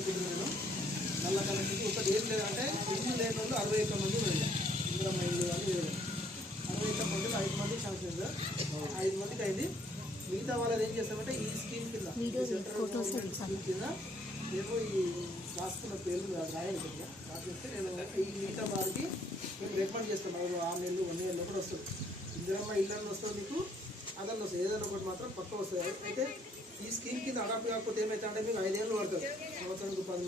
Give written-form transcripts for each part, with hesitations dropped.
అనుకుంటున్నాను. నల్ల కనెక్షన్ ఒకటి ఏం లేదంటే ఇల్లు లేని వాళ్ళు 61 మంది ఉన్నారు. ఇందిరమ్మ ఇల్లు కానీ 61 మందిలో 5 మంది ఛాన్స్ ఉంది సార్. 5 మందికి అయింది. మిగతా వాళ్ళది ఏం చేస్తామంటే ఈ స్కీమ్ కింద సెంట్రల్ గవర్నమెంట్ స్కీమ్ కింద మేము ఈ రాసుకున్న పేర్లు రాయాలి కదా రాసిస్తే నేను ఈ మిగతా వారికి మేము రికమెండ్ చేస్తాం. 6 నెలలు 1 ఇయర్లో కూడా వస్తుంది. ఇందిరమ్మ ఇల్లు అని వస్తుంది, మీకు అదన్న వస్తుంది, ఏదైనా ఒకటి మాత్రం పక్క వస్తుంది. అయితే ఈ స్కీమ్ కింద అడాప్ట్ కాకపోతే ఏమైతే అంటే మీకు 5 ఏళ్ళు పడుతుంది. సంవత్సరానికి 10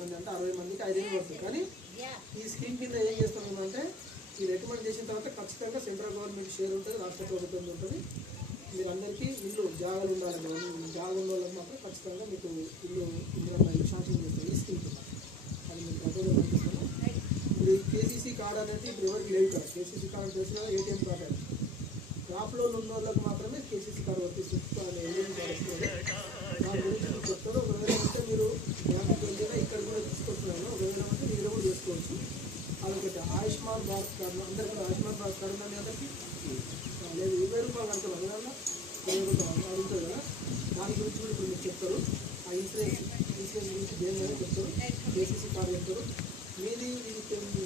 మంది అంటే 60 మందికి 5 ఏళ్ళు పడుతుంది. కానీ ఈ స్కీమ్ కింద ఏం చేస్తాం అంటే ఈ రికమెండ్ చేసిన తర్వాత ఖచ్చితంగా సెంట్రల్ గవర్నమెంట్ షేర్ ఉంటుంది, రాష్ట్ర ప్రభుత్వం ఉంటుంది. మీరు అందరికీ ఇల్లు జాగాలు ఉండాలండి. జాగా ఉన్న వాళ్ళకి మాత్రం ఖచ్చితంగా మీకు ఇల్లు ఇందిరమ్మ ఇల్లు శాంక్షన్ చేస్తాం ఈ స్కీమ్ కింద. అది మీకు ప్రజలు పంపిస్తాను. ఇప్పుడు ఈ కేసీసీ కార్డు అనేది ఇప్పుడు ఎవరికి లేవు కదా. కేసీసీ కార్డు తెలిసిన ఏటీఎం కార్డు అది క్రాప్లో ఉన్న వాళ్ళకి మాత్రమే కేసీసీ కార్డు వర్తిస్తుంది. ఏటీఎం కార్డు వస్తుంది. దాని గురించి మీకు చెప్తారు. ఒకవేళ అంటే మీరు బ్యాంకుకి వెళ్ళినా ఇక్కడ కూడా తీసుకొస్తున్నాను. ఒకవేళ అంటే మీరు కూడా చేసుకోవచ్చు. అదొకటి ఆయుష్మాన్ భారత్ కార్డు అందరికీ కూడా ఆయుష్మాన్ భారత్ కార్డు ఉందండి అందరికీ లేదు. 20 రూపాయలు కడతారు అందువల్ల 20 రూపాయలు అడుగుతుంది కదా. దాని గురించి కూడా ఇప్పుడు మీరు చెప్తారు. ఆ ఇన్సూరెన్స్ గురించి దేనివల్ల చెప్తారు. కేసీసీ కార్డు చెప్తారు. మీది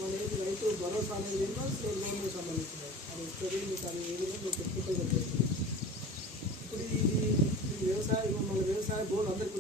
మన ఏది రైతు భరోసా అనేది ఏమో స్టేట్ గవర్నమెంట్ సంబంధించింది. అది వస్తుంది మీకు అది ఏ విధంగా మీకు చెప్పుకుంటూ వచ్చేస్తుంది. ఇప్పుడు ఇది వ్యవసాయ మన వ్యవసాయ బోర్డు అందరికీ